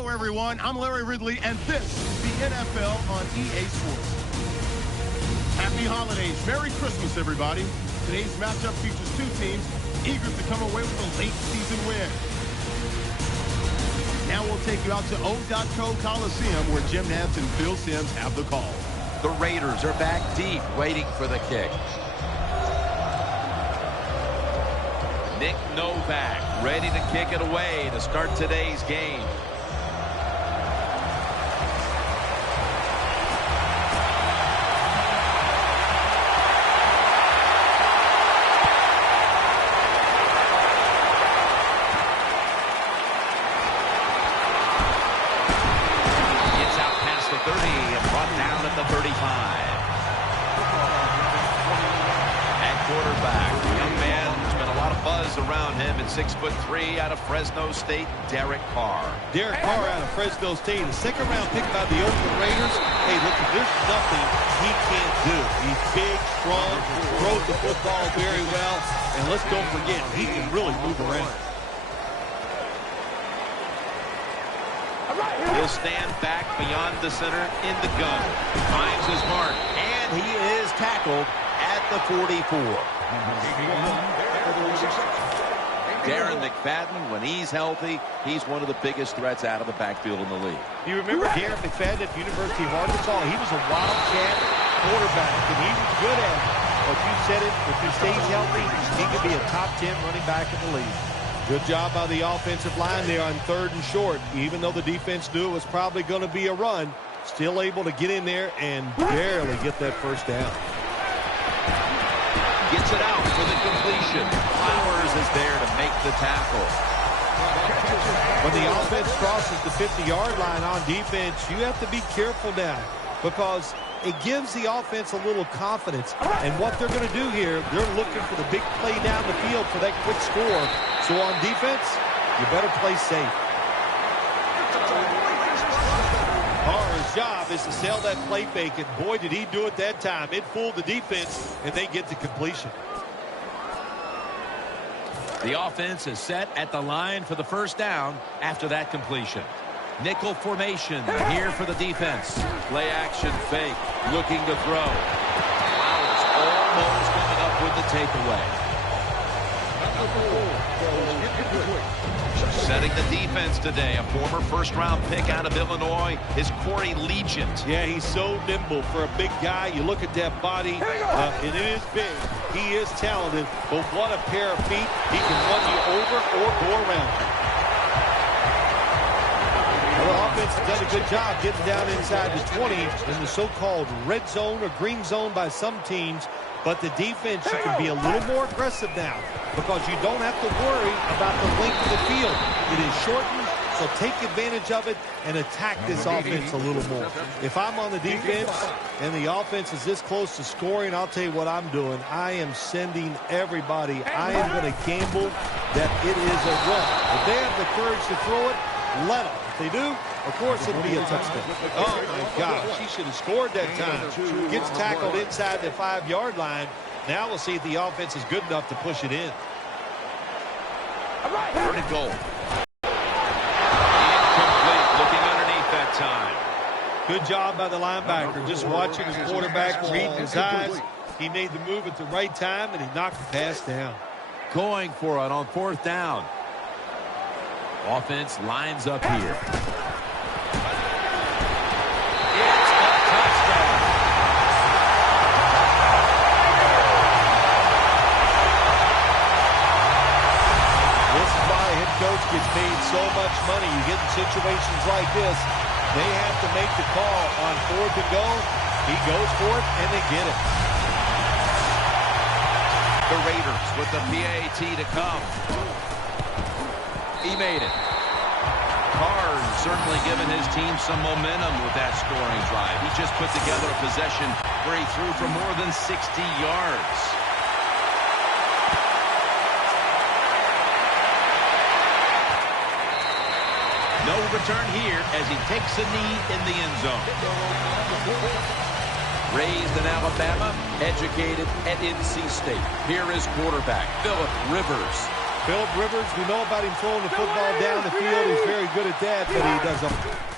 Hello, everyone. I'm Larry Ridley, and this is the NFL on EA Sports. Happy holidays. Merry Christmas, everybody. Today's matchup features two teams eager to come away with a late season win. Now we'll take you out to O.co Coliseum, where Jim Nantz and Phil Simms have the call. The Raiders are back deep, waiting for the kick. Nick Novak ready to kick it away to start today's game. Gets out past the 30 and brought down at the 35. At quarterback, the young man, there's been a lot of buzz around him at 6'3" out of Fresno State, Derek Carr. Derek Carr out of Fresno State, a second-round pick by the Oakland Raiders. Hey, look, there's nothing he can't do. He's big, strong, throws the football very well, and let's don't forget, he can really move around. He'll stand back beyond the center in the gun. Finds his mark, and he is tackled at the 44. Darren McFadden, when he's healthy, he's one of the biggest threats out of the backfield in the league. You remember Darren McFadden at the University of Arkansas? He was a wildcat quarterback, and he was good at it. But you said it, if he stays healthy, he could be a top 10 running back in the league. Good job by the offensive line there on 3rd and short. Even though the defense knew it was probably going to be a run, still able to get in there and barely get that first down. Gets it out for the completion. Flowers is there to make the tackle. When the offense crosses the 50-yard line on defense, you have to be careful now because it gives the offense a little confidence. And what they're going to do here, they're looking for the big play down the field for that quick score. So on defense, you better play safe. Carr's job is to sell that play fake, and boy, did he do it that time. It fooled the defense, and they get the completion. The offense is set at the line for the first down after that completion. Nickel formation here for the defense. Play action fake, looking to throw. Flowers almost coming up with the takeaway. Setting the defense today, a former first-round pick out of Illinois is Corey Legent. Yeah, he's so nimble for a big guy. You look at that body, and it is big. He is talented, but what a pair of feet. He can run you over or go around you. The offense has done a good job getting down inside the 20 in the so-called red zone or green zone by some teams. But the defense, you can be a little more aggressive now because you don't have to worry about the length of the field. It is shortened, so take advantage of it and attack this offense a little more. If I'm on the defense and the offense is this close to scoring, I'll tell you what I'm doing. I am sending everybody. I am going to gamble that it is a run. If they have the courage to throw it, let them. If they do, of course it'll be a touchdown. Oh, my gosh. He should have scored that time. Gets tackled inside the 5-yard line. Now we'll see if the offense is good enough to push it in. 3rd and goal. Incomplete. Looking underneath that time. Good job by the linebacker. Just watching his quarterback, reading his eyes. He made the move at the right time, and he knocked the pass down. Going for it on 4th down. Offense lines up here. It's a touchdown. This is why a head coach gets paid so much money. You get in situations like this, they have to make the call on 4th and goal. He goes for it, and they get it. The Raiders with the PAT to come. He made it. Carr certainly given his team some momentum with that scoring drive. He just put together a possession where he threw for more than 60 yards. No return here as he takes a knee in the end zone. Raised in Alabama, educated at NC State. Here is quarterback Phillip Rivers. Philip Rivers, we know about him throwing the football down the field. He's very good at that, but he doesn't.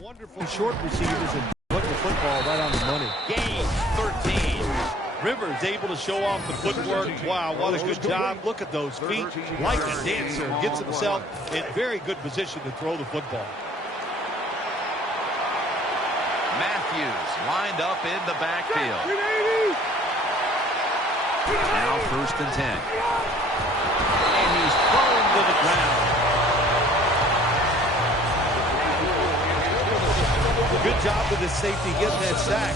wonderful short receivers and put the football right on the money. Gain 13. Rivers able to show off the footwork. Wow, what a good job. Look at those feet. Like a dancer. Gets himself in very good position to throw the football. Matthews lined up in the backfield. Now 1st and 10. And he's thrown to the ground. Good job with his safety getting that sack.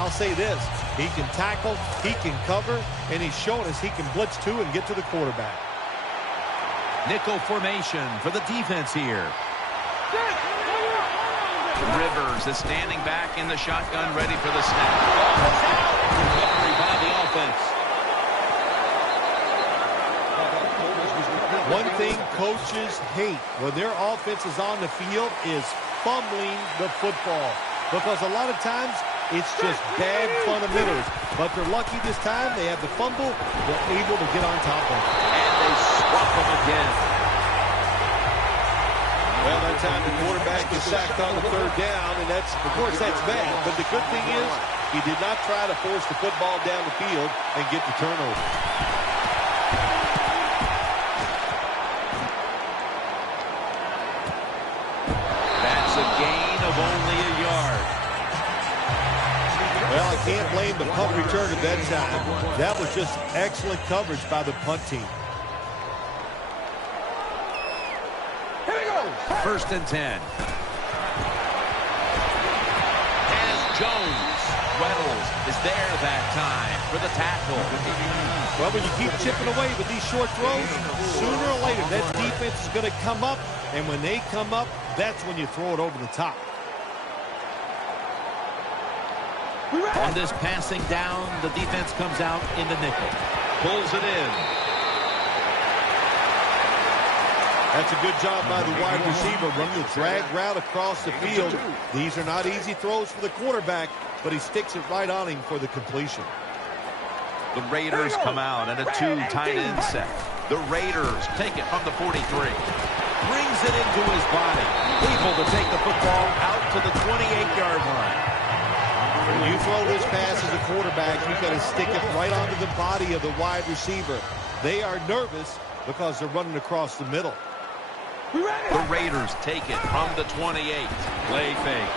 I'll say this. He can tackle, he can cover, and he's showing us he can blitz too and get to the quarterback. Nickel formation for the defense here. Rivers is standing back in the shotgun, ready for the snap. Ball is out. Recovery by the offense. One thing coaches hate when their offense is on the field is fumbling the football, because a lot of times it's just bad fundamentals. But they're lucky this time. They have the fumble. They're able to get on top of it. And they swap them again. Well, that time the quarterback is sacked on the 3rd down, and that's, of course, that's bad. But the good thing is he did not try to force the football down the field and get the turnover. That's a gain of only a yard. Well, I can't blame the punt return at that time. That was just excellent coverage by the punt team. 1st and 10. As Jones. Reynolds is there that time for the tackle. Well, when you keep chipping away with these short throws, sooner or later that defense is going to come up, and when they come up, that's when you throw it over the top. On this passing down, the defense comes out in the nickel. Pulls it in. That's a good job by the wide receiver, running the drag route across the field. These are not easy throws for the quarterback, but he sticks it right on him for the completion. The Raiders come out in a 2 tight end set. The Raiders take it from the 43. Brings it into his body. Able to take the football out to the 28-yard line. When you throw this pass as a quarterback, you've got to stick it right onto the body of the wide receiver. They are nervous because they're running across the middle. The Raiders take it from the 28. Play fake.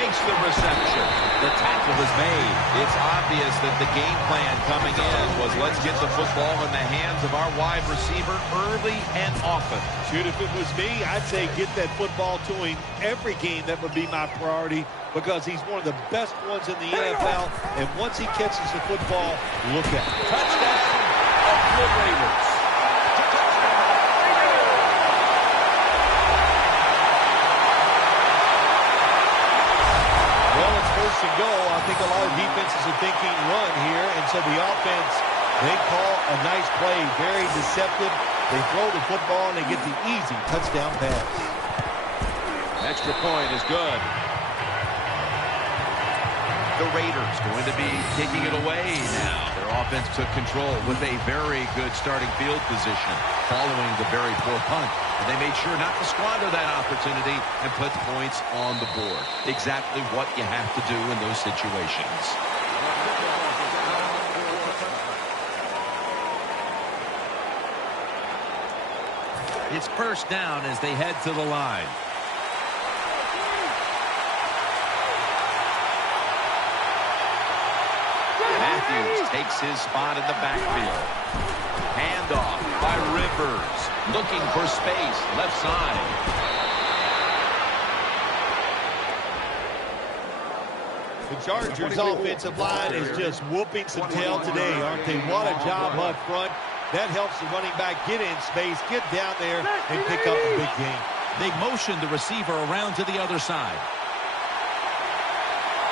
Makes the reception. The tackle is made. It's obvious that the game plan coming in was let's get the football in the hands of our wide receiver early and often. Shoot, if it was me, I'd say get that football to him every game. That would be my priority, because he's one of the best ones in the NFL. And once he catches the football, look at it. Touchdown of the Raiders. First and goal. I think a lot of defenses are thinking run here, and so the offense, they call a nice play, very deceptive. They throw the football, and they get the easy touchdown pass. Extra point is good. The Raiders going to be taking it away now. Their offense took control with a very good starting field position following the very poor punt. And they made sure not to squander that opportunity and put points on the board. Exactly what you have to do in those situations. It's 1st down as they head to the line. Matthews takes his spot in the backfield. Handoff by Rivers. Looking for space, left side. The Chargers' offensive line is just whooping some tail today, aren't they? What a job up front. That helps the running back get in space, get down there, and pick up a big gain. They motion the receiver around to the other side.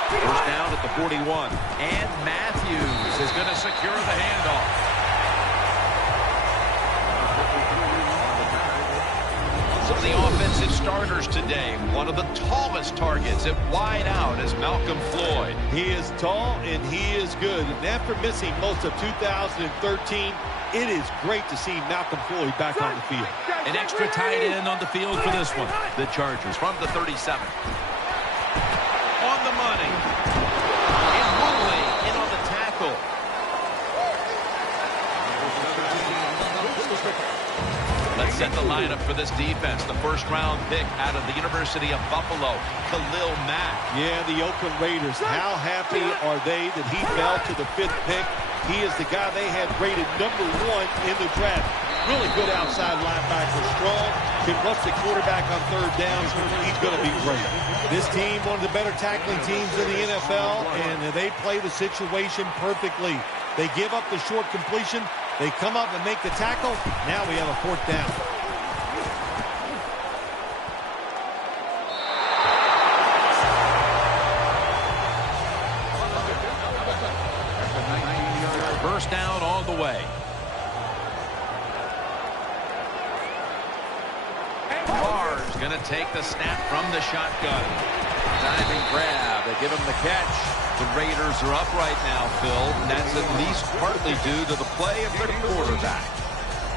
First down at the 41. And Matthews is going to secure the handoff. Some of the offensive starters today. One of the tallest targets at wide out is Malcolm Floyd. He is tall and he is good. And after missing most of 2013, it is great to see Malcolm Floyd back on the field. An extra tight end on the field for this one. The Chargers from the 37. money. And Woodley in on the tackle. Let's set the lineup for this defense. The first-round pick out of the University of Buffalo, Khalil Mack. Yeah, the Oakland Raiders. How happy are they that he fell to the 5th pick? He is the guy they had rated #1 in the draft. Really good outside linebacker, strong, can rush the quarterback on 3rd downs. He's going to be great. This team, one of the better tackling teams in the NFL, and they play the situation perfectly. They give up the short completion. They come up and make the tackle. Now we have a 4th down. First down on the way. Carr's going to take the snap from the shotgun. Diving grab. They give him the catch. The Raiders are up right now, Phil, and that's at least partly due to the play of their quarterback.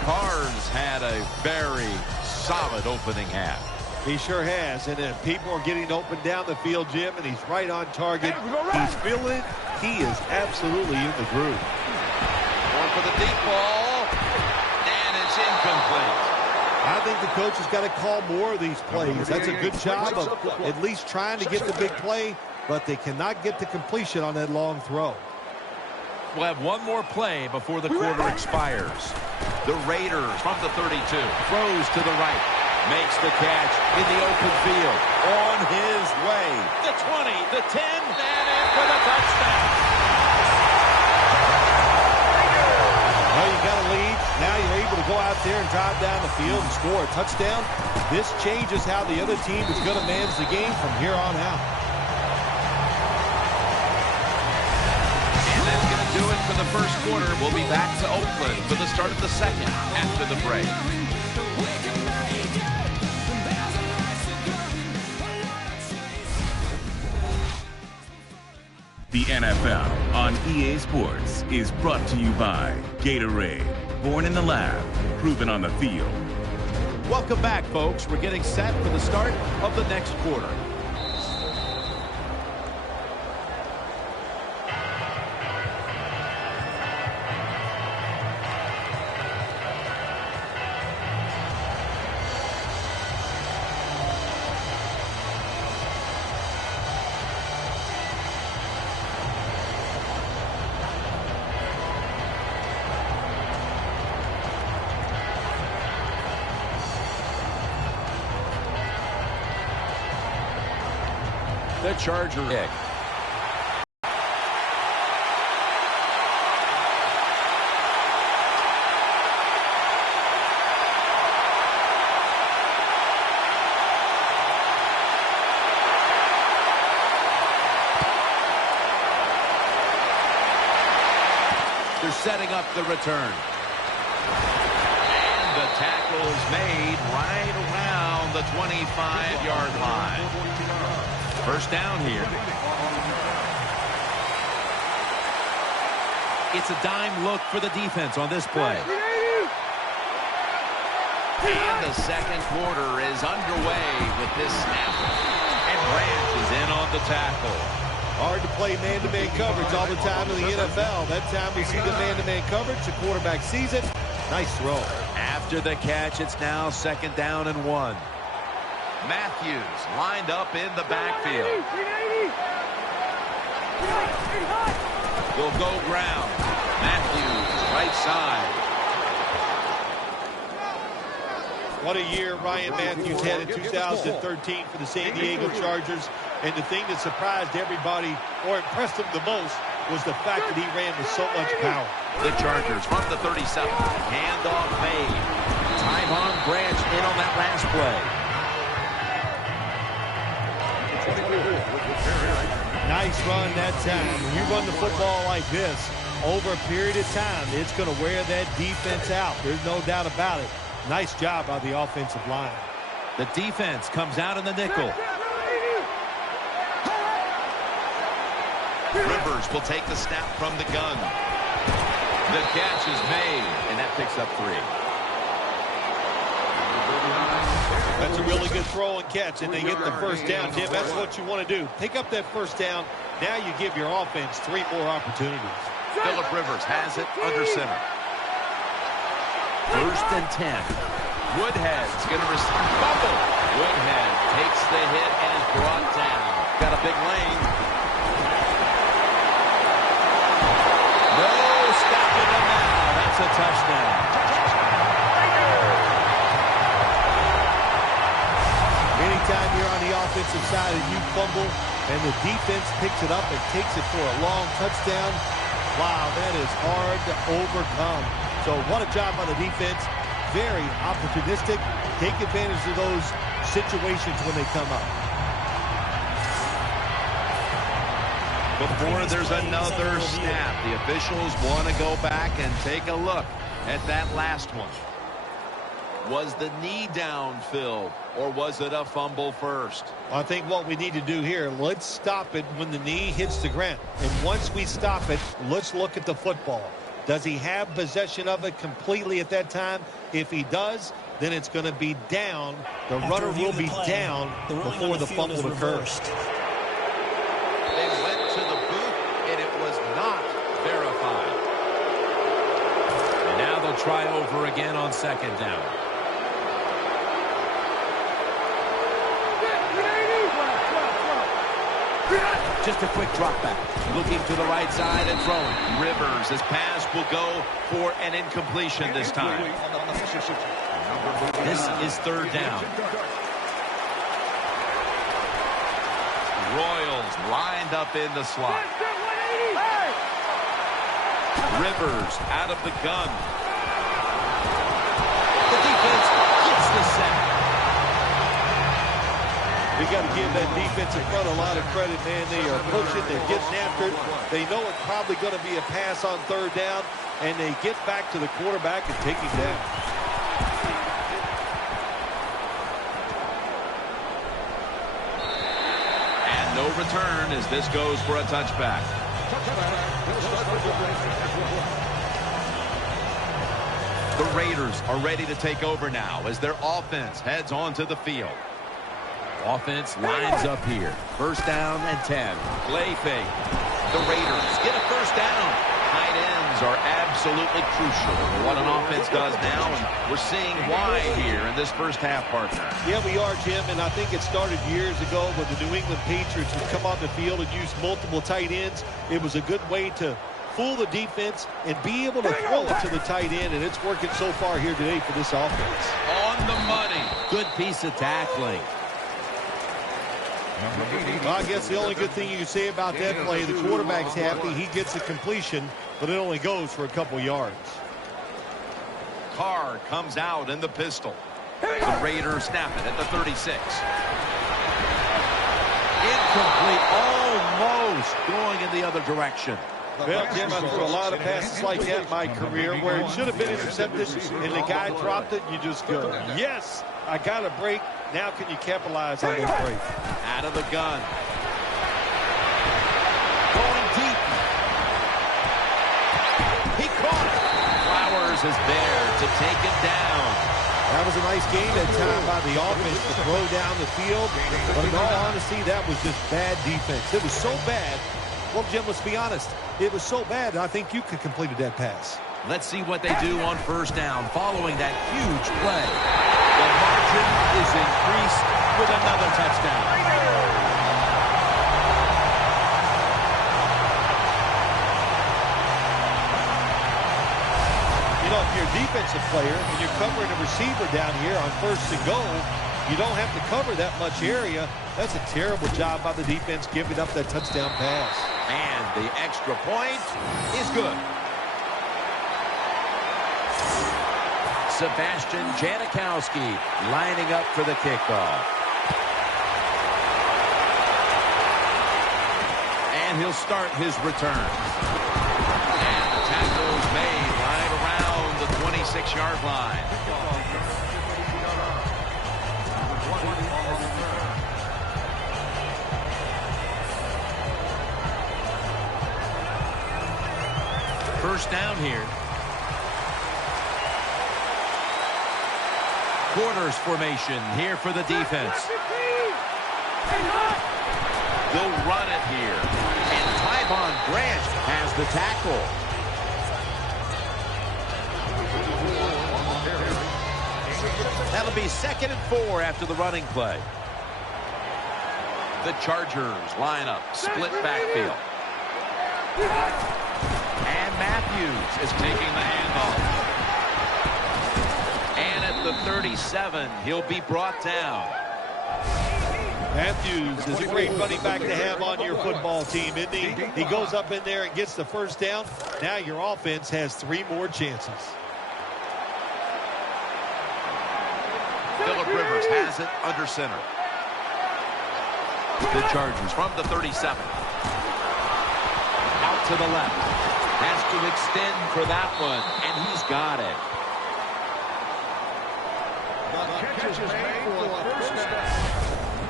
Carr's had a very solid opening half. He sure has, and people are getting open down the field, Jim, and he's right on target. He's feeling it. He is absolutely in the groove. Going for the deep ball, and it's incomplete. I think the coach has got to call more of these plays. That's a good job of at least trying to get the big play, but they cannot get the completion on that long throw. We'll have one more play before the quarter expires. The Raiders from the 32. Throws to the right. Makes the catch in the open field. On his way. The 20, the 10, and in for the touchdown. Well, you got a lead. Now you're able to go out there and drive down the field and score a touchdown. This changes how the other team is going to manage the game from here on out. And that's going to do it for the first quarter. We'll be back to Oakland for the start of the second after the break. The NFL on EA Sports is brought to you by Gatorade. Born in the lab, proven on the field. Welcome back, folks. We're getting set for the start of the next quarter. The Charger kick. They're setting up the return. And the tackle's made right around the 25-yard line. First down here. It's a dime look for the defense on this play. And the second quarter is underway with this snap. And Branch is in on the tackle. Hard to play man-to-man coverage all the time in the NFL. That time we see the man-to-man coverage. The quarterback sees it. Nice throw. After the catch, it's now second down and 1. Matthews lined up in the backfield. Will go ground. Matthews, right side. What a year Ryan Matthews had in 2013 for the San Diego Chargers. And the thing that surprised everybody or impressed them the most was the fact that he ran with so much power. The Chargers from the 37. Handoff made. Tyvon Branch in on that last play. Nice run that time. When you run the football like this, over a period of time, it's going to wear that defense out. There's no doubt about it. Nice job by the offensive line. The defense comes out in the nickel. Rivers will take the snap from the gun. The catch is made, and that picks up 3. That's a really good throw and catch, and they get the first down, Jim. That's what you want to do. Pick up that first down. Now you give your offense 3 more opportunities. Phillip Rivers has it under center. 1st and 10. Woodhead's going to receive. Fumble. Woodhead takes the hit and is brought down. Got a big lane. No stopping him now. That's a touchdown. Anytime you're on the offensive side and you fumble and the defense picks it up and takes it for a long touchdown, wow, that is hard to overcome. So what a job by the defense. Very opportunistic. Take advantage of those situations when they come up. Before there's another snap, the officials want to go back and take a look at that last one. Was the knee down, Phil, or was it a fumble first? I think what we need to do here, let's stop it when the knee hits the ground. And once we stop it, let's look at the football. Does he have possession of it completely at that time? If he does, then it's going to be down. The runner will be down before the fumble occurs. They went to the booth, and it was not verified. And now they'll try over again on 2nd down. Just a quick drop back. Looking to the right side and throwing. Rivers, his pass will go for an incompletion this time. This is 3rd down. Royals lined up in the slot. Rivers out of the gun. The defense gets the sack. We got to give that defense in front a lot of credit, man. They are pushing, they're getting after it. They know it's probably going to be a pass on 3rd down, and they get back to the quarterback and take him down. And no return as this goes for a touchback. The Raiders are ready to take over now as their offense heads onto the field. Offense lines up here. 1st down and 10. Play fake. The Raiders get a 1st down. Tight ends are absolutely crucial for what an offense does now, and we're seeing why here in this first half, partner. Yeah, we are, Jim, and I think it started years ago when the New England Patriots would come on the field and use multiple tight ends. It was a good way to fool the defense and be able to throw it to the tight end, and it's working so far here today for this offense. On the money. Good piece of tackling. Well, I guess the only good thing you can say about that play, the quarterback's happy. He gets a completion, but it only goes for a couple yards. Carr comes out in the pistol. The Raiders snap it at the 36. Incomplete. Almost going in the other direction. Well, Jim, I threw a lot of passes like that in my career where it should have been intercepted, and the guy dropped it, and you just go, yes, I got a break. Now can you capitalize on that break? Out of the gun. Going deep. He caught it. Flowers is there to take it down. That was a nice game that time by the offense to throw down the field. But in all honesty, that was just bad defense. It was so bad. Well, Jim, let's be honest. It was so bad, I think you could have completed that pass. Let's see what they do on 1st down following that huge play. The margin is increased with another touchdown. You know, if you're a defensive player and you're covering a receiver down here on 1st and goal, you don't have to cover that much area. That's a terrible job by the defense giving up that touchdown pass. And the extra point is good. Sebastian Janikowski lining up for the kickoff. And he'll start his return. And the tackle is made right around the 26-yard line. First down here. Quarters formation here for the defense. They'll run it here. And Tyvon Branch has the tackle. That'll be 2nd and 4 after the running play. The Chargers line up, split backfield. And Matthews is taking the handoff. And at the 37, he'll be brought down. Matthews is a great running back to have on your football team, isn't he? He goes up in there and gets the first down. Now your offense has 3 more chances. Phillip Rivers has it under center. The Chargers from the 37. Out to the left. Has to extend for that one, and he's got it.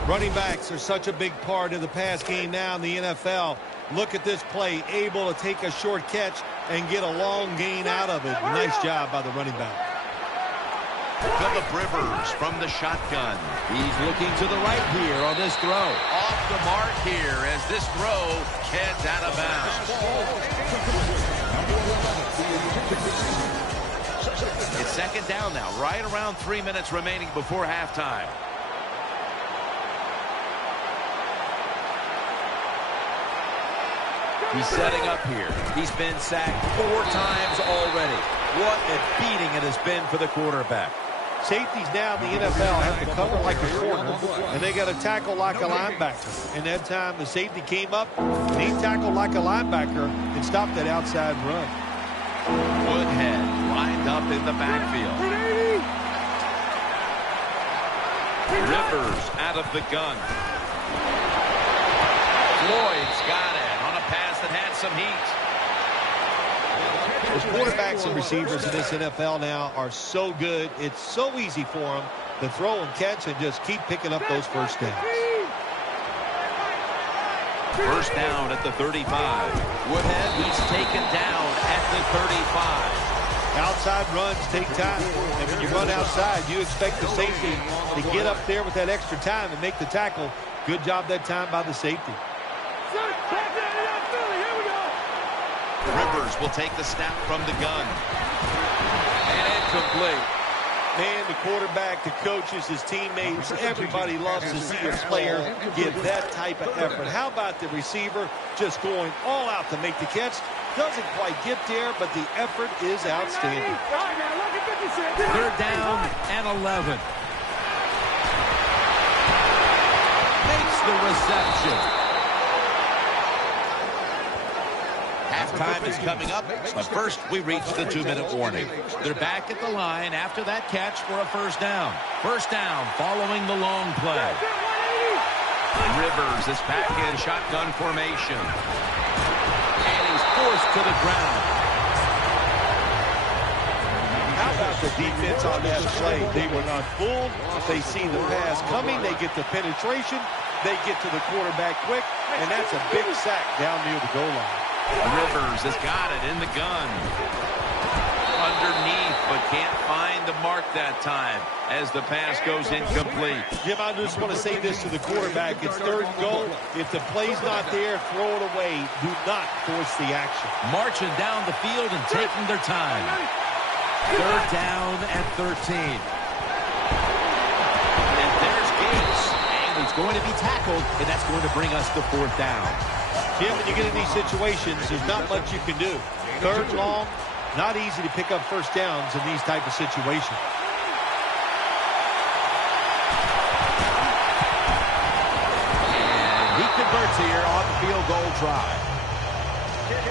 Running backs are such a big part of the pass game now in the NFL. Look at this play, able to take a short catch and get a long gain out of it. Nice job by the running back. Phillip Rivers from the shotgun. He's looking to the right here on this throw. Off the mark here as this throw heads out of bounds. It's 2nd down now, right around 3 minutes remaining before halftime. He's setting up here. He's been sacked 4 times already. What a beating it has been for the quarterback. Safeties now in the NFL have to cover like a corner, and they got to tackle like a linebacker. And that time the safety came up, and he tackled like a linebacker and stopped that outside run. Woodhead lined up in the backfield. Rivers out of the gun. Floyd's got it on a pass that had some heat. The quarterbacks and receivers in this NFL now are so good. It's so easy for them to throw and catch and just keep picking up those first downs. First down at the 35. Woodhead, he's taken down at the 35. Outside runs take time. And when you run outside, you expect the safety to get up there with that extra time and make the tackle. Good job that time by the safety. Rivers will take the snap from the gun. And incomplete. Man, the quarterback, the coaches, his teammates, everybody loves to see a player give that type of effort. How about the receiver just going all out to make the catch? Doesn't quite get there, but the effort is outstanding. 3rd down and 11. Makes the reception. Halftime is coming up, but first we reach the 2-minute warning. They're back at the line after that catch for a first down. First down following the long play. Rivers is back in shotgun formation. And he's forced to the ground. How about the defense on that play? They were not fooled. They see the pass coming. They get the penetration. They get to the quarterback quick. And that's a big sack down near the goal line. Rivers has got it in the gun. Underneath, but can't find the mark that time as the pass goes incomplete. Jim, I just want to say this to the quarterback. It's 3rd and goal. If the play's not there, throw it away. Do not force the action. Marching down the field and taking their time. 3rd down and 13. And there's Gates. And he's going to be tackled, and that's going to bring us to 4th down. Jim, when you get in these situations, there's not much you can do. 3rd and long, not easy to pick up first downs in these type of situations. And he converts here on the field goal try.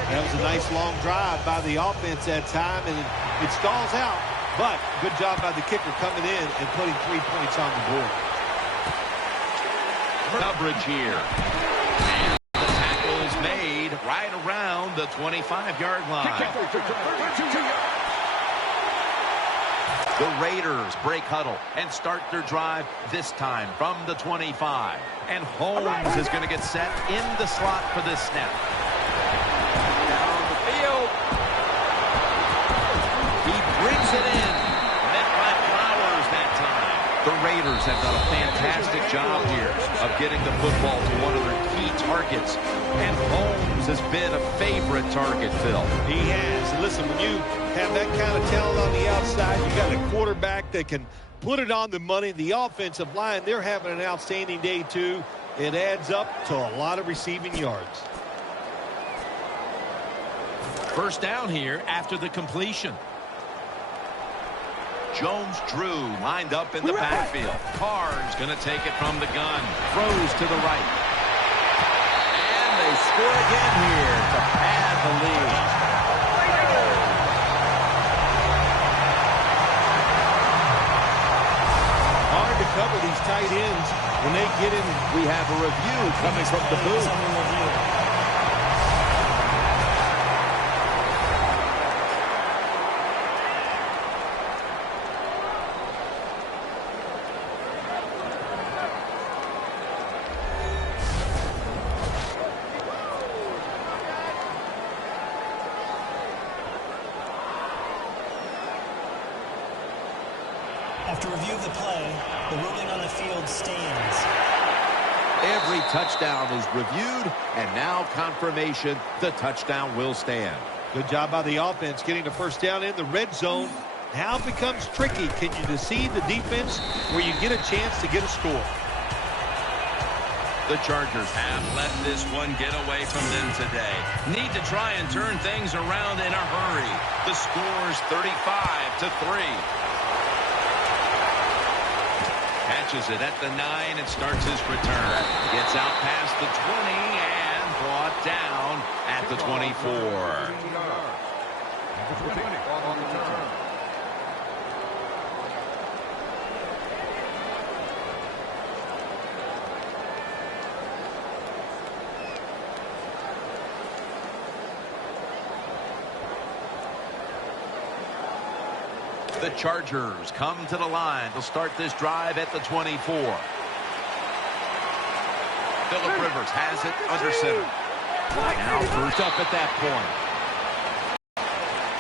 That was a nice long drive by the offense that time, and it stalls out. But good job by the kicker coming in and putting 3 points on the board. Coverage here. Made right around the 25-yard line. The Raiders break huddle and start their drive this time from the 25. And Holmes is going to get set in the slot for this snap. Down the field. He brings it in. Met by Flowers that time. Raiders have done a fantastic job here of getting the football to one of their key targets. And Holmes has been a favorite target, Phil. He has. Listen, when you have that kind of talent on the outside, you got a quarterback that can put it on the money. The offensive line, they're having an outstanding day, too. It adds up to a lot of receiving yards. First down here after the completion. Jones-Drew lined up in the backfield. Carr's going to take it from the gun. Throws to the right. And they score again here to pad the lead. Hard to cover these tight ends when they get in. We have a review coming from the booth. After review of the play, the ruling on the field stands. Every touchdown is reviewed, and now confirmation the touchdown will stand. Good job by the offense getting the first down in the red zone. Now it becomes tricky. Can you deceive the defense where you get a chance to get a score? The Chargers have let this one get away from them today. Need to try and turn things around in a hurry. The score's 35-3. Catches it at the 9 and starts his return. Gets out past the 20 and brought down at the 24. The Chargers come to the line to start this drive at the 24. Phillip Rivers has it under center. Now first up at that point.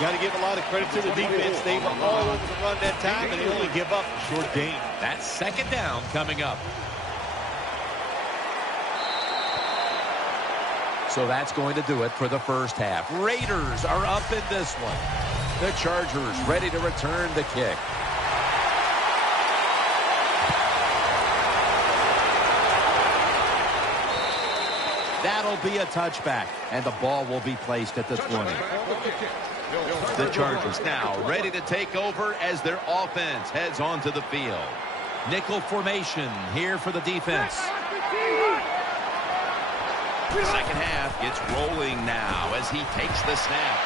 Got to give a lot of credit to the defense. They were all over the run that time, and they only give up a short gain. That's second down coming up. So that's going to do it for the first half. Raiders are up in this one. The Chargers ready to return the kick. That'll be a touchback, and the ball will be placed at the 20. The Chargers now ready to take over as their offense heads onto the field. Nickel formation here for the defense. Second half gets rolling now as he takes the snap.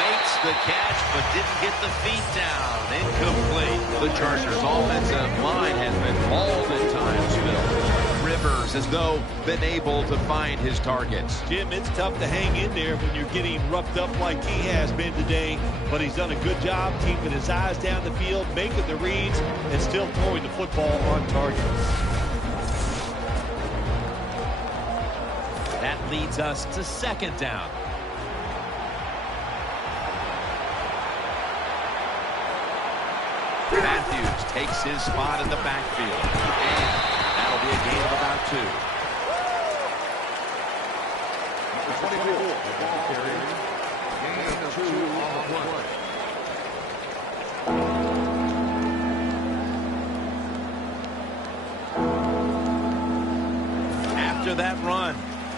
Makes the catch, but didn't get the feet down. Incomplete. The Chargers' offensive line has been mauled at times, Phil. Rivers has, though, been able to find his targets. Jim, it's tough to hang in there when you're getting roughed up like he has been today, but he's done a good job keeping his eyes down the field, making the reads, and still throwing the football on target. That leads us to second down. Matthews takes his spot in the backfield. And that'll be a gain of about 2. Number 24, the ball carrier. Gain of 2 on the play. After that run,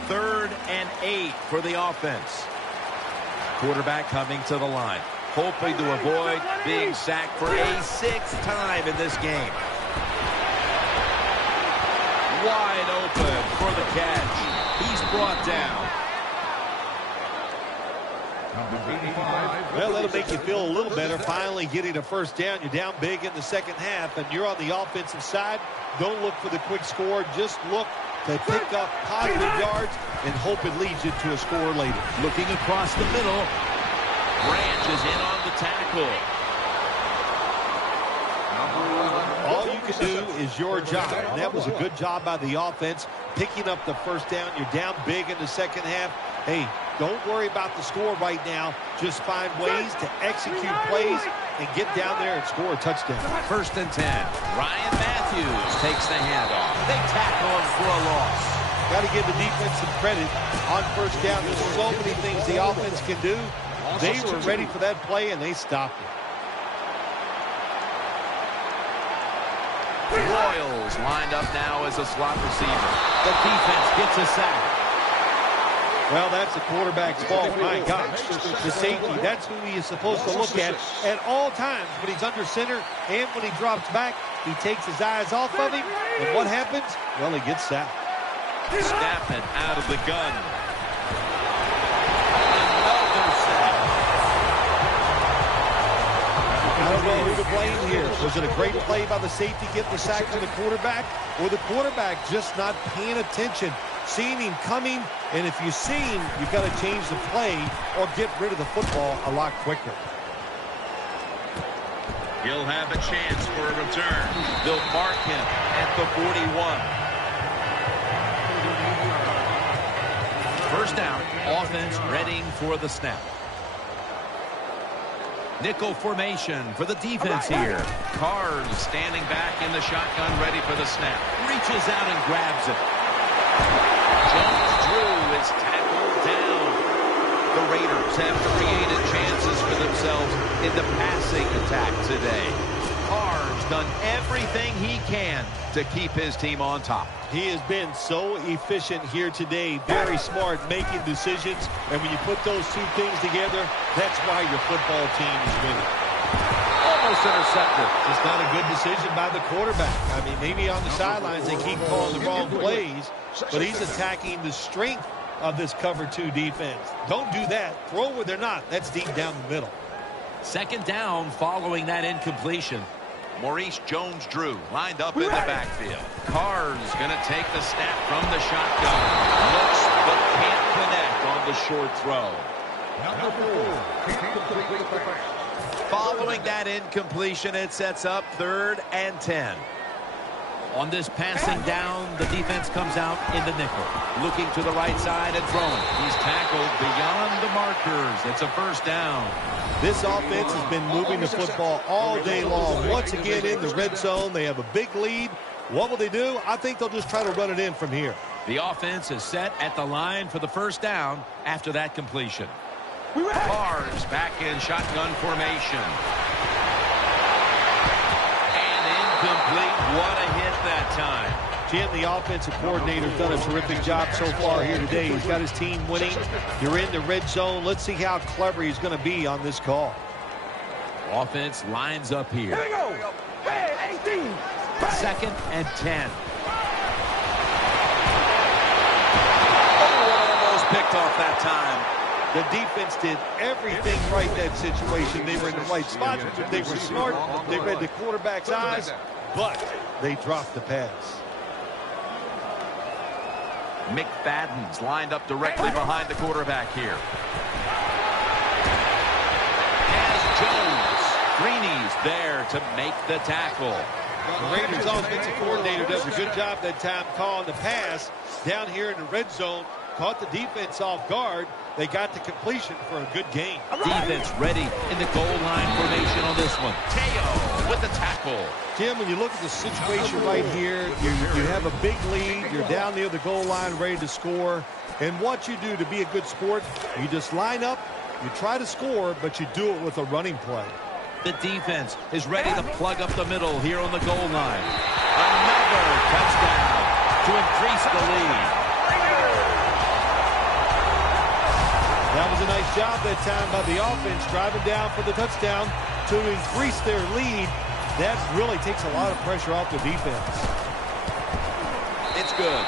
3rd and 8 for the offense. Quarterback coming to the line, hoping to avoid being sacked for a 6th time in this game. Wide open for the catch. He's brought down. Well, that'll make you feel a little better finally getting a first down. You're down big in the second half, and you're on the offensive side. Don't look for the quick score. Just look to pick up positive yards and hope it leads you to a score later. Looking across the middle. Branch is in on the tackle. All you can do is your job. And that was a good job by the offense, picking up the first down. You're down big in the second half. Hey, Don't worry about the score right now. Just find ways to execute plays and get down there and score a touchdown. 1st and 10. Ryan Matthews takes the handoff. They tackle him for a loss. Got to give the defense some credit on 1st down. There's so many things the offense can do. They were ready for that play, and they stopped it. Royals lined up now as a slot receiver. The defense gets a sack. Well, that's the quarterback's fault. My gosh. The safety, that's who he is supposed to look at all times. When he's under center and when he drops back, he takes his eyes off of him. And what happens? Well, he gets sacked. Snapping out of the gun. Another sack. I don't know who to blame here. Was it a great play by the safety getting the sack to the quarterback, or the quarterback just not paying attention, seeing him coming? And if you see him, you've got to change the play or get rid of the football a lot quicker. He'll have a chance for a return. They'll mark him at the 41. 1st down, offense readying for the snap. Nickel formation for the defense here. Carrs standing back in the shotgun, ready for the snap. Reaches out and grabs it. Jones-Drew is tackled down. The Raiders have created chances for themselves in the passing attack today. Carr's done everything he can to keep his team on top. He has been so efficient here today. Very smart making decisions. And when you put those two things together, that's why your football team is winning. Almost intercepted. Just not a good decision by the quarterback. I mean, maybe on the sidelines they keep calling the wrong plays, but he's attacking the strength of this cover 2 defense. Don't do that. Throw where they're not. That's deep down the middle. 2nd down following that incompletion. Maurice Jones-Drew lined up in the backfield. Carr's going to take the snap from the shotgun. Looks but can't connect on the short throw. Following that incompletion, it sets up 3rd and 10. On this passing down, the defense comes out in the nickel. Looking to the right side and throwing. He's tackled beyond the markers. It's a 1st down. This offense has been moving the football all day long. Once again in the red zone, they have a big lead. What will they do? I think they'll just try to run it in from here. The offense is set at the line for the 1st down after that completion. Carr's back in shotgun formation. And incomplete. What a hit that time. Jim, the offensive coordinator, has done a terrific job so far here today. He's got his team winning. You're in the red zone. Let's see how clever he's going to be on this call. Offense lines up here. Here we go. Hey, 18. 2nd and 10. Almost picked off that time. The defense did everything right in that situation. They were in the right spot. They were smart. They read the quarterback's eyes, but they dropped the pass. McFadden's lined up directly behind the quarterback here. As Jones, Greeny's there to make the tackle. The Raiders offensive coordinator does a good job that time calling the pass down here in the red zone. Caught the defense off guard. They got the completion for a good gain. Defense ready in the goal line formation on this one. Teo with the tackle. Tim, when you look at the situation right here, you have a big lead. You're down near the goal line ready to score. And what you do to be a good sport, you just line up, you try to score, but you do it with a running play. The defense is ready to plug up the middle here on the goal line. Another touchdown to increase the lead. That was a nice job that time by the offense, driving down for the touchdown to increase their lead. That really takes a lot of pressure off the defense. It's good.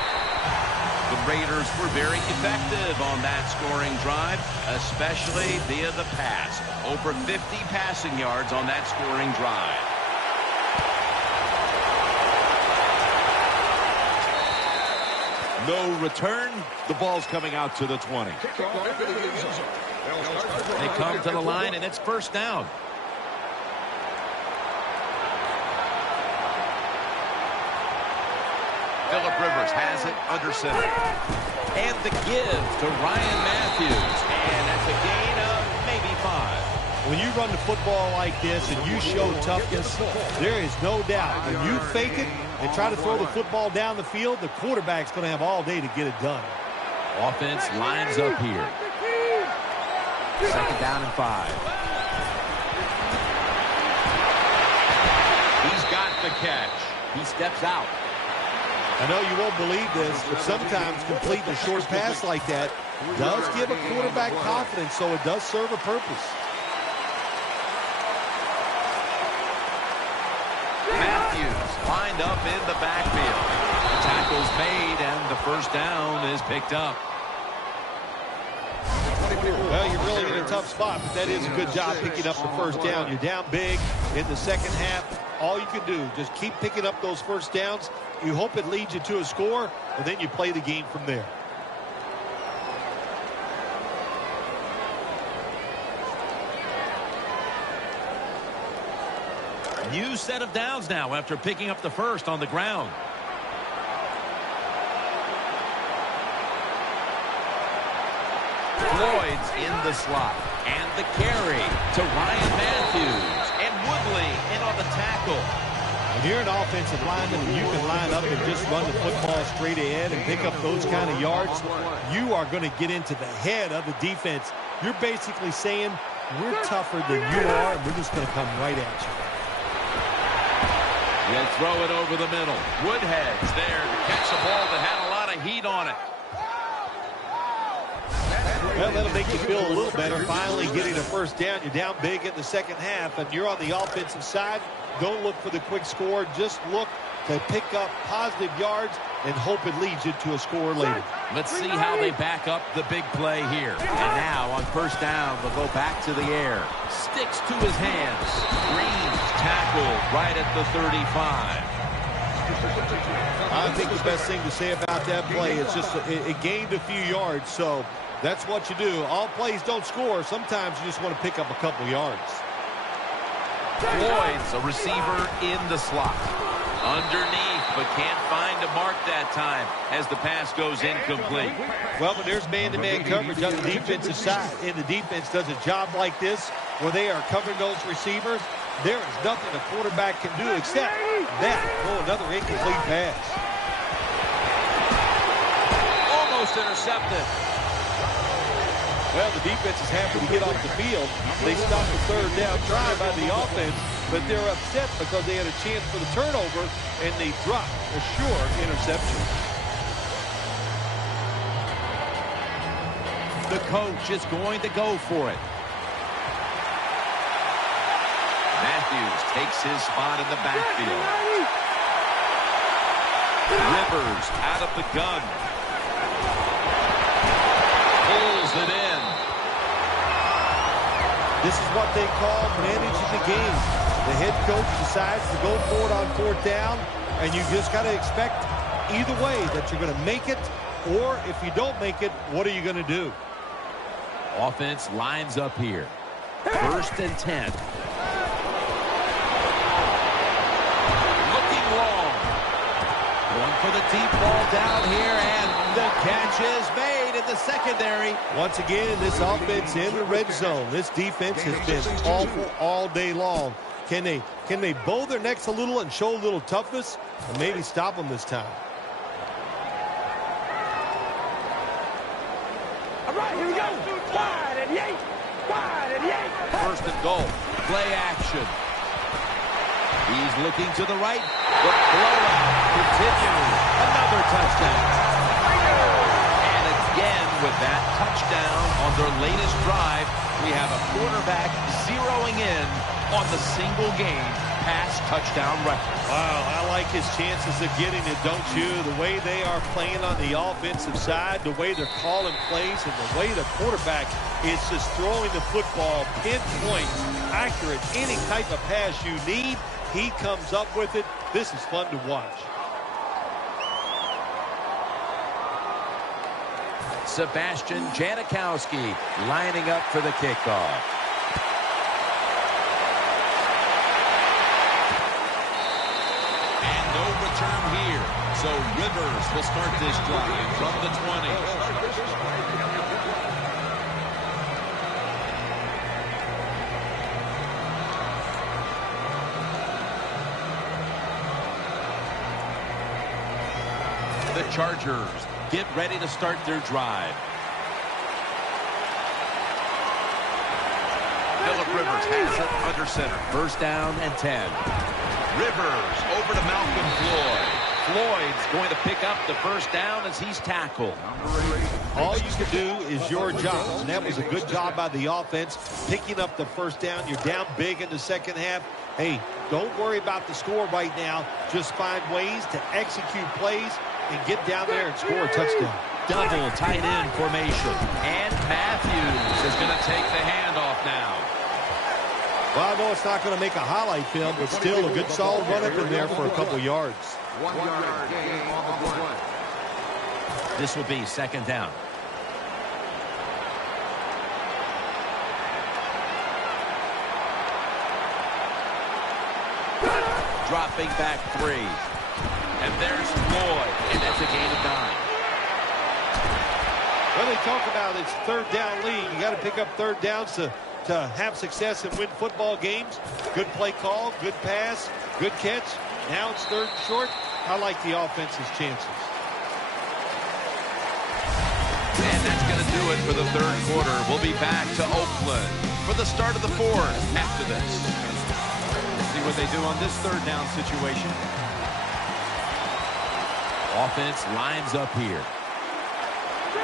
The Raiders were very effective on that scoring drive, especially via the pass. Over 50 passing yards on that scoring drive. No return. The ball's coming out to the 20. They come to the line, and it's 1st down. Phillip Rivers has it under center. And the give to Ryan Matthews. And that's a gain of maybe 5. When you run the football like this and you show toughness, there is no doubt. When you fake it and try to throw the football down the field, the quarterback's going to have all day to get it done. Offense lines up here. 2nd down and 5. He's got the catch. He steps out. I know you won't believe this, but sometimes completing a short pass like that does give a quarterback confidence, so it does serve a purpose. Matthews lined up in the backfield. The tackle's made, and the 1st down is picked up. Well, you're really in a tough spot, but that is a good job picking up the 1st down. You're down big in the 2nd half. All you can do, just keep picking up those 1st downs. You hope it leads you to a score, and then you play the game from there. New set of downs now after picking up the 1st on the ground. Floyd's in the slot. And the carry to Ryan Matthews. And Woodley in on the tackle. When you're an offensive lineman and you can line up and just run the football straight ahead and pick up those kind of yards, you are going to get into the head of the defense. You're basically saying, we're tougher than you are, and we're just going to come right at you. He'll throw it over the middle. Woodhead's there to catch the ball that had a lot of heat on it. Well, that'll make you feel a little better. Finally getting a 1st down. You're down big in the 2nd half, and you're on the offensive side. Don't look for the quick score. Just look to pick up positive yards and hope it leads you to a score later. Let's see how they back up the big play here. And now on 1st down, they'll go back to the air. Sticks to his hands. Green tackled right at the 35. I think the best thing to say about that play is just it gained a few yards, so that's what you do. All plays don't score. Sometimes you just want to pick up a couple yards. Floyd's a receiver in the slot. Underneath, but can't find a mark that time as the pass goes incomplete. Well, when there's man-to-man coverage on the defensive side, and the defense does a job like this where they are covering those receivers, there is nothing a quarterback can do except that. Oh, another incomplete pass. Almost intercepted. Well, the defense is happy to get off the field. They stopped the 3rd down try by the offense, but they're upset because they had a chance for the turnover, and they dropped a sure interception. The coach is going to go for it. Matthews takes his spot in the backfield. Rivers out of the gun. Pulls it in. This is what they call managing the game. The head coach decides to go for it on 4th down, and you just got to expect either way that you're going to make it, or if you don't make it, what are you going to do? Offense lines up here. 1st and 10. Looking long. Going for the deep ball down here, and the catch is made in the secondary. Once again, this offense in the red zone. This defense has been awful all day long. Can they bow their necks a little and show a little toughness, and maybe stop them this time? All right, here we go. Wide and yank. Wide and yank. 1st and goal. Play action. He's looking to the right. The blowout continues. Another touchdown. And again with that touchdown on their latest drive, we have a quarterback zeroing in on the single game pass touchdown record. Wow, I like his chances of getting it, don't you? The way they are playing on the offensive side, the way they're calling plays, and the way the quarterback is just throwing the football pinpoint, accurate, any type of pass you need, he comes up with it. This is fun to watch. Sebastian Janikowski lining up for the kickoff. return here. So Rivers will start this drive from the 20. The Chargers get ready to start their drive. Phillip Rivers has it under center. First down and 10. Rivers over to Malcolm Floyd. Floyd's going to pick up the first down as he's tackled. All you can do is your job, and that was a good job by the offense, picking up the first down. You're down big in the second half. Hey, don't worry about the score right now. Just find ways to execute plays and get down there and score a touchdown. Double tight end formation. And Matthews is going to take the handoff now. Well, I know it's not going to make a highlight film, but still a good solid run up in there for a couple yards. 1 yard gain on the play. This will be second down. Dropping back 3. And there's Floyd, and that's a gain of 9. Well, they talk about it's third down lead. You got to pick up third downs to have success and win football games. Good play call, good pass, good catch. Now it's third and short. I like the offense's chances. And that's going to do it for the third quarter. We'll be back to Oakland for the start of the fourth after this. See what they do on this third down situation. Offense lines up here.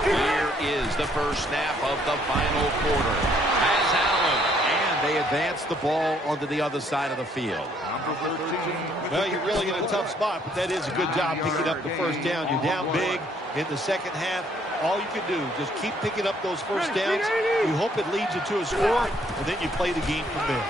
Here is the first snap of the final quarter. As Allen, and they advance the ball onto the other side of the field. Well, you're really in a tough spot, but that is a good job picking up the first down. You're down big in the second half. All you can do, just keep picking up those first downs. You hope it leads you to a score, and then you play the game from there.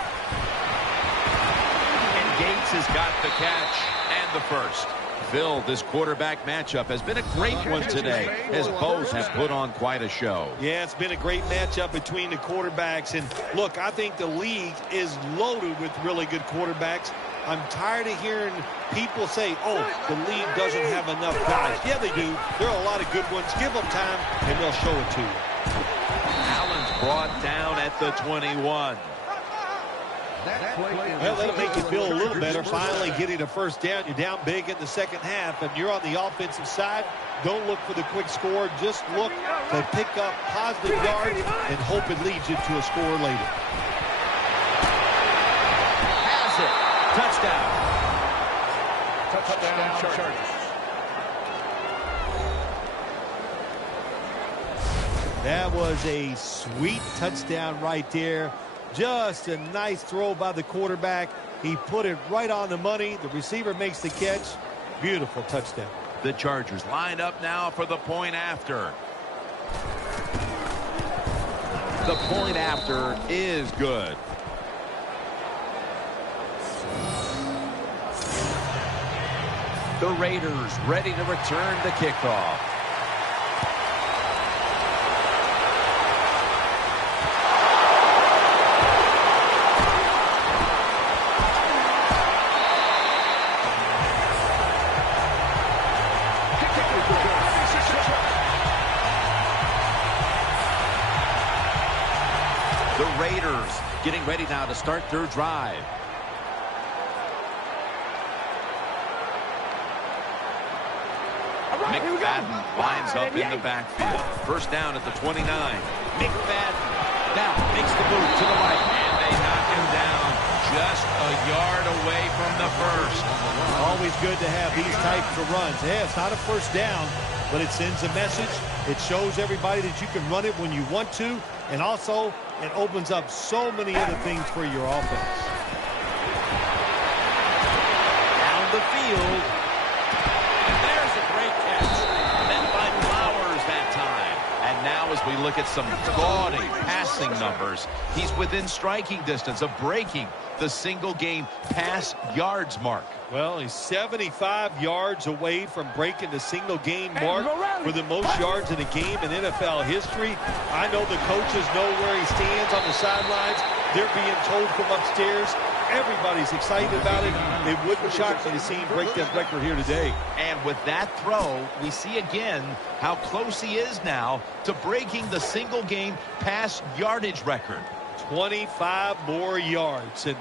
And Gates has got the catch and the first. Phil, this quarterback matchup has been a great one today, as both have put on quite a show. Yeah, it's been a great matchup between the quarterbacks. And look, I think the league is loaded with really good quarterbacks. I'm tired of hearing people say, oh, the league doesn't have enough guys. Yeah, they do. There are a lot of good ones. Give them time, and they'll show it to you. Allen's brought down at the 21. Well, that'll make you feel a little better. Finally getting a first down. You're down big in the second half, and you're on the offensive side. Don't look for the quick score. Just look to pick up positive yards and hope it leads you to a score later. Has it. Touchdown. Touchdown, Chargers. That was a sweet touchdown right there. Just a nice throw by the quarterback. He put it right on the money. The receiver makes the catch. Beautiful touchdown. The Chargers lined up now for the point after. The point after is good. The Raiders ready to return the kickoff. The Raiders getting ready now to start their drive. McFadden lines up in the backfield. First down at the 29. McFadden now makes the move to the right. And they knock him down just a yard away from the first. Always good to have these types of runs. Yeah, it's not a first down, but it sends a message. It shows everybody that you can run it when you want to. And also, it opens up so many other things for your offense. Down the field. And there's a great catch. Met by Flowers that time. And now as we look at some gaudy passing numbers, he's within striking distance of breaking the single-game pass yards mark. Well, he's 75 yards away from breaking the single-game mark for the most yards in a game in NFL history. I know the coaches know where he stands on the sidelines. They're being told from upstairs, Everybody's excited about it. It wouldn't shock me to see him break that record here today. And with that throw, we see again how close he is now to breaking the single-game pass yardage record. 25 more yards. And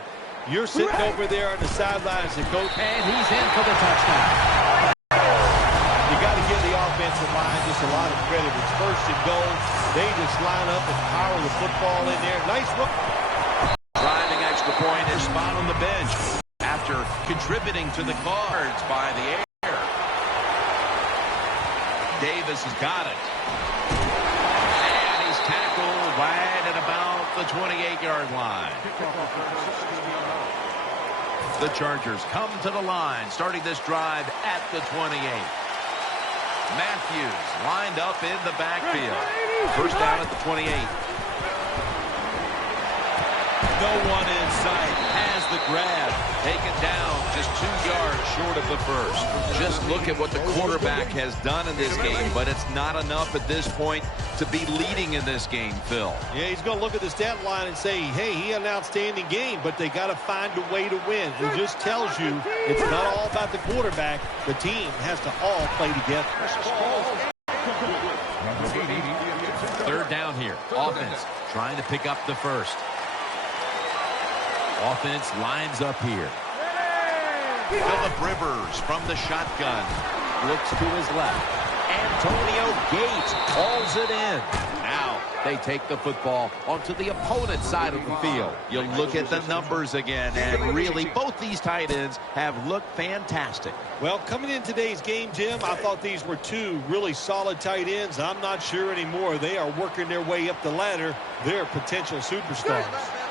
you're sitting over there on the sidelines, and coach. And he's in for the touchdown. You got to give the offensive line just a lot of credit. It's first and goal. They just line up and power the football in there. Nice look. Driving extra point is spot on the bench after contributing to the Cards by the air. Davis has got it. And he's tackled right at about the 28-yard line. The Chargers come to the line, starting this drive at the 28. Matthews lined up in the backfield. First down at the 28. No one in sight. Has the grab. Taken down just 2 yards short of the first. Just look at what the quarterback has done in this game, but it's not enough at this point to be leading in this game, Phil. Yeah, he's going to look at the stat line and say, hey, he had an outstanding game, but they got to find a way to win. It just tells you it's not all about the quarterback. The team has to all play together. Third down here. Offense trying to pick up the first. Offense lines up here. Phillip Rivers from the shotgun. Looks to his left. Antonio Gates hauls it in. Now they take the football onto the opponent's side of the field. You look at the numbers again, and really both these tight ends have looked fantastic. Well, coming in today's game, Jim, I thought these were two really solid tight ends. I'm not sure anymore. They are working their way up the ladder. They're potential superstars.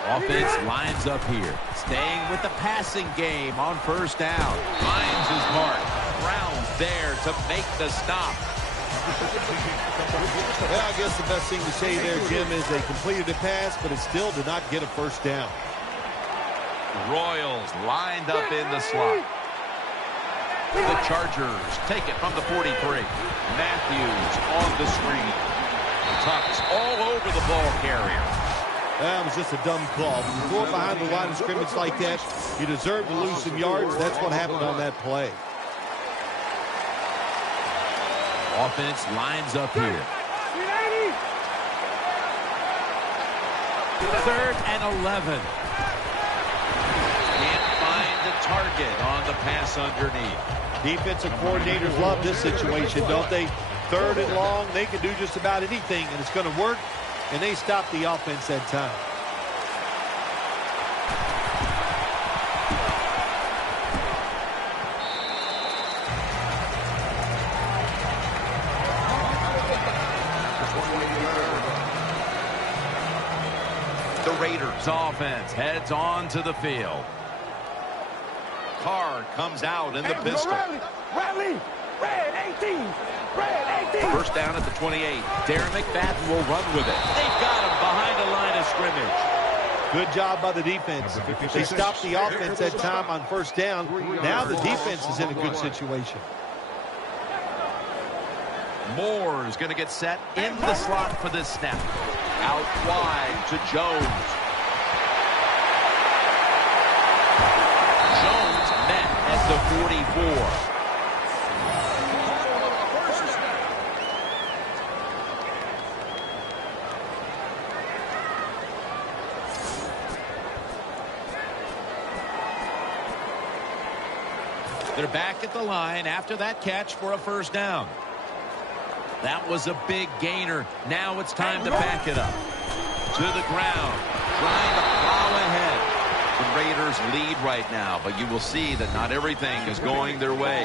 Offense lines up here. Staying with the passing game on first down. Finds his mark. Brown's there to make the stop. Well, I guess the best thing to say there, Jim, is they completed a pass, but it still did not get a first down. Royals lined up in the slot. The Chargers take it from the 43. Matthews on the screen. Tucks all over the ball carrier. That was just a dumb call. When you go behind the line of scrimmage like that, you deserve to lose some yards. That's what happened on that play. Offense lines up here. Third and 11. Can't find the target on the pass underneath. Defensive coordinators love this situation, don't they? Third and long, they can do just about anything, and it's going to work. And they stopped the offense that time. The Raiders offense heads on to the field. Carr comes out in the pistol. Riley, red 18, red 18. First down at the 28. Darren McFadden will run with it. They've got him behind the line of scrimmage. Good job by the defense. They stopped the offense that time on first down. Now the defense is in a good situation. Moore is going to get set in the slot for this snap. Out wide to Jones. Jones met at the 44. They're back at the line after that catch for a first down. That was a big gainer. Now it's time to back it up. To the ground. Trying to plow ahead. The Raiders lead right now, but you will see that not everything is going their way.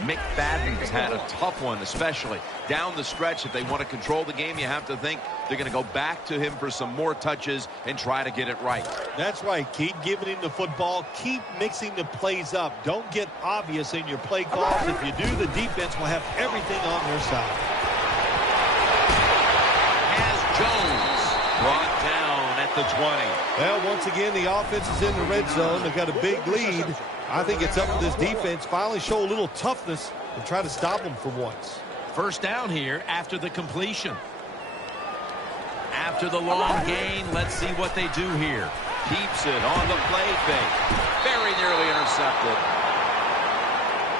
McFadden's had a tough one, especially down the stretch. If they want to control the game, you have to think they're going to go back to him for some more touches and try to get it right. That's right. Keep giving him the football. Keep mixing the plays up. Don't get obvious in your play calls. If you do, the defense will have everything on their side. As Jones brought down at the 20. Well, once again, the offense is in the red zone. They've got a big lead. I think it's up to this defense. Finally show a little toughness and try to stop them for once. First down here after the completion. After the long gain, let's see what they do here. Keeps it on the play fake. Very nearly intercepted.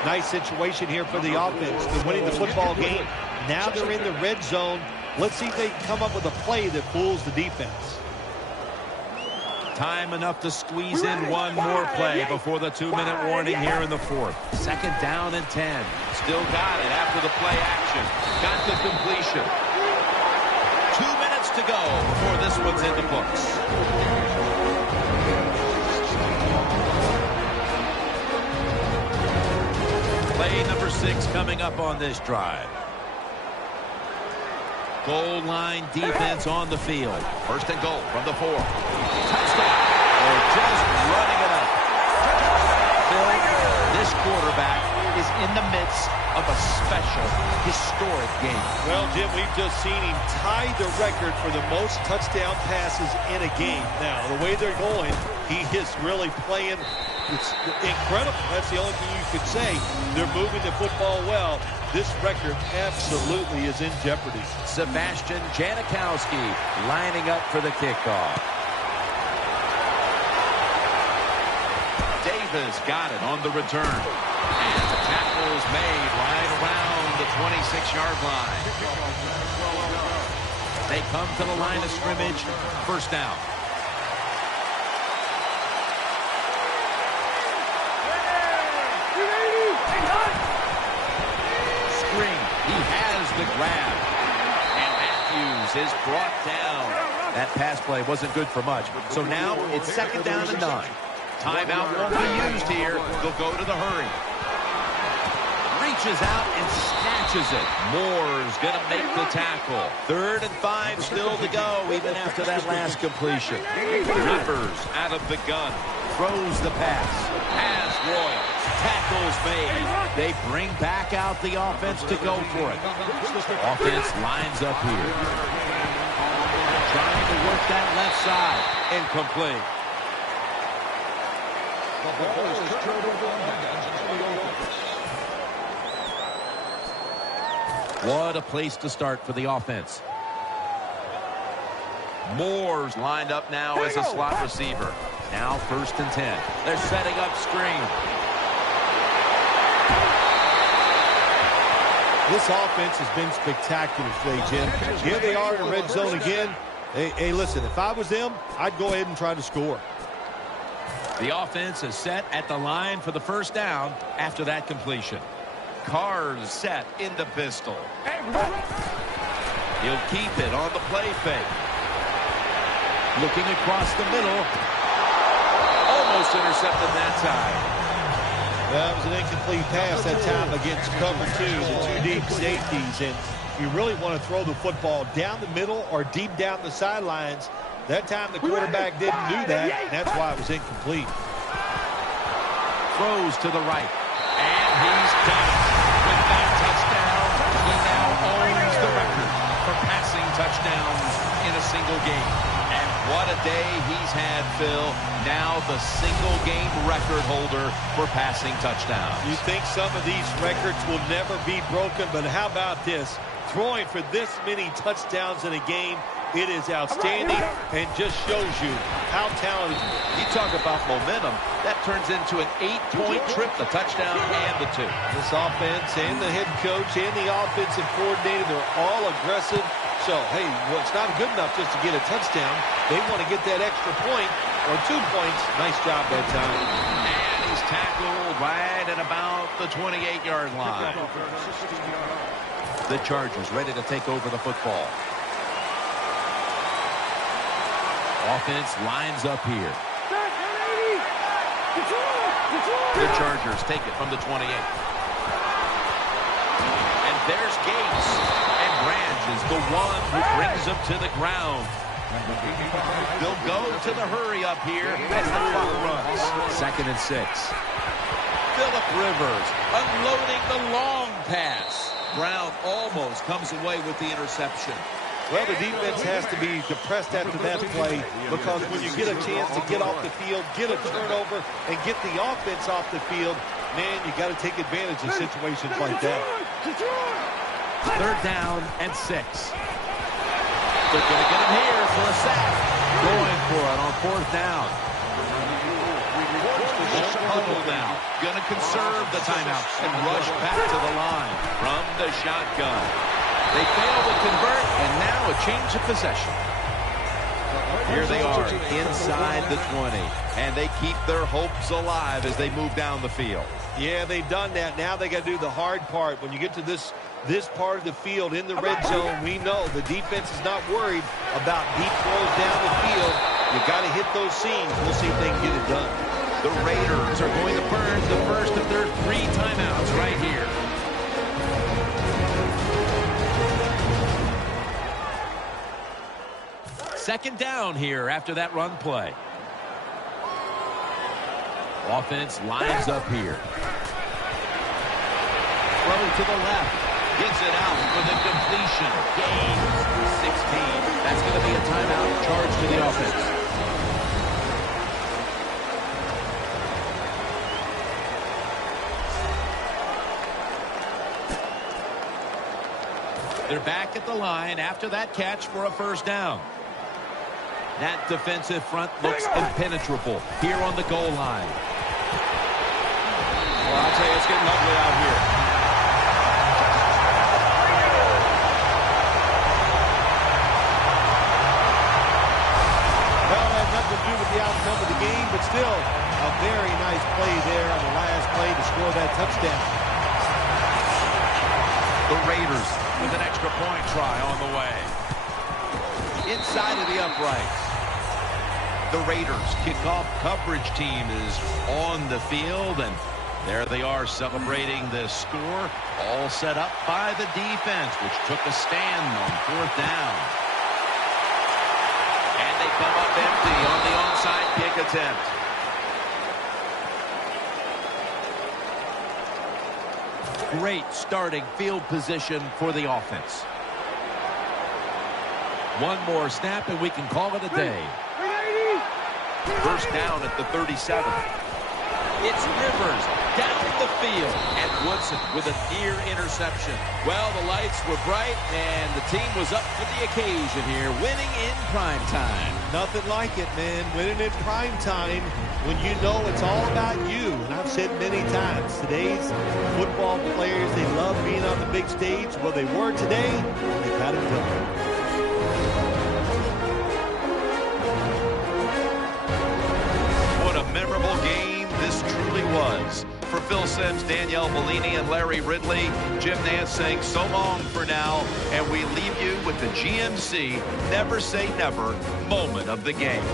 Nice situation here for the offense. They're winning the football game. Now they're in the red zone. Let's see if they can come up with a play that fools the defense. Time enough to squeeze in one more play before the 2-minute warning here in the fourth. 2nd down and 10. Still got it after the play action. Got the completion. 2 minutes to go before this one's in the books. Play number 6 coming up on this drive. Goal line defense on the field. 1st and goal from the 4. Touchdown. They're just running it up. Phil, this quarterback is in the midst of a special, historic game. Well, Jim, we've just seen him tie the record for the most touchdown passes in a game. Now, the way they're going, he is really playing. It's incredible. That's the only thing you could say. They're moving the football well. This record absolutely is in jeopardy. Sebastian Janikowski lining up for the kickoff. Davis got it on the return. And the tackle is made right around the 26-yard line. They come to the line of scrimmage. 1st down. He has the grab. And Matthews is brought down. That pass play wasn't good for much. So now it's 2nd down and 9. Timeout won't be used here. They'll go to the hurry. Reaches out and snatches it. Moore's going to make the tackle. 3rd and 5 still to go even after that last completion. Rivers out of the gun. Throws the pass. Has Royal. Tackles made. They bring back out the offense to go for it. Offense lines up here. Trying to work that left side. Incomplete. What a place to start for the offense. Moore's lined up now as a slot receiver. Now 1st and 10. They're setting up screen. This offense has been spectacular today, Jim. Here they are in the red zone again. Hey, listen, if I was them, I'd go ahead and try to score. The offense is set at the line for the 1st down after that completion. Carr's set in the pistol. He'll keep it on the play fake. Looking across the middle. Almost intercepted that time. That was an incomplete pass that time against cover 2, the 2 deep safeties. And you really want to throw the football down the middle or deep down the sidelines. That time the quarterback didn't do that, and that's why it was incomplete. Throws to the right. And he's done it. With that touchdown, he now owns the record for passing touchdowns in a single game. And what a day he's had, Phil. Now the single game record holder for passing touchdowns. You think some of these records will never be broken, but how about this? Throwing for this many touchdowns in a game, it is outstanding and just shows you how talented. You talk about momentum. That turns into an 8-point trip, the touchdown and the 2. This offense and the head coach and the offensive coordinator, they're all aggressive. So, hey, well, it's not good enough just to get a touchdown. They want to get that extra point or 2 points. Nice job that time. And he's tackled right at about the 28-yard line. The Chargers ready to take over the football. Offense lines up here. The Chargers take it from the 28. And there's Gates. And Branch is the one who brings them to the ground. They'll go to the hurry up here as the clock runs. 2nd and 6. Phillip Rivers unloading the long pass. Brown almost comes away with the interception. Well, the defense has to be depressed after that play because when you get a chance to get off the field, get a turnover, and get the offense off the field, man, you got to take advantage of situations like that. 3rd down and 6. They're going to get him here for a sack. Going for it on 4th down. Huddle now. Going to conserve the timeout and rush back to the line from the shotgun. They fail to convert, and now a change of possession. Here they are inside the 20, and they keep their hopes alive as they move down the field. Yeah, they've done that. Now they got to do the hard part. When you get to this part of the field in the red zone, we know the defense is not worried about deep throws down the field. You got to hit those seams. We'll see if they can get it done. The Raiders are going to burn the first of their 3 timeouts right here. Second down here after that run play. Offense lines up here. Throw to the left. Gets it out for the completion. Gains 16. That's going to be a timeout charge to the offense. They're back at the line after that catch for a first down. That defensive front looks impenetrable here on the goal line. Well, I'll tell you, it's getting ugly out here. Well, it had nothing to do with the outcome of the game, but still a very nice play there on the last play to score that touchdown. The Raiders with an extra point try on the way. Inside of the uprights. The Raiders kickoff coverage team is on the field, and there they are celebrating the score, all set up by the defense, which took a stand on 4th down. And they come up empty on the onside kick attempt. Great starting field position for the offense. One more snap and we can call it a day. First down at the 37. It's Rivers down the field, and Woodson with a near interception. Well, the lights were bright and the team was up for the occasion here, winning in prime time. Nothing like it, man. Winning in prime time when you know it's all about you. And I've said many times, today's football players, they love being on the big stage. Well, they were today. They got it done. What a memorable game this truly was. For Phil Simms, Danielle Bellini, and Larry Ridley, Jim Nance saying so long for now, and we leave you with the GMC Never Say Never moment of the game.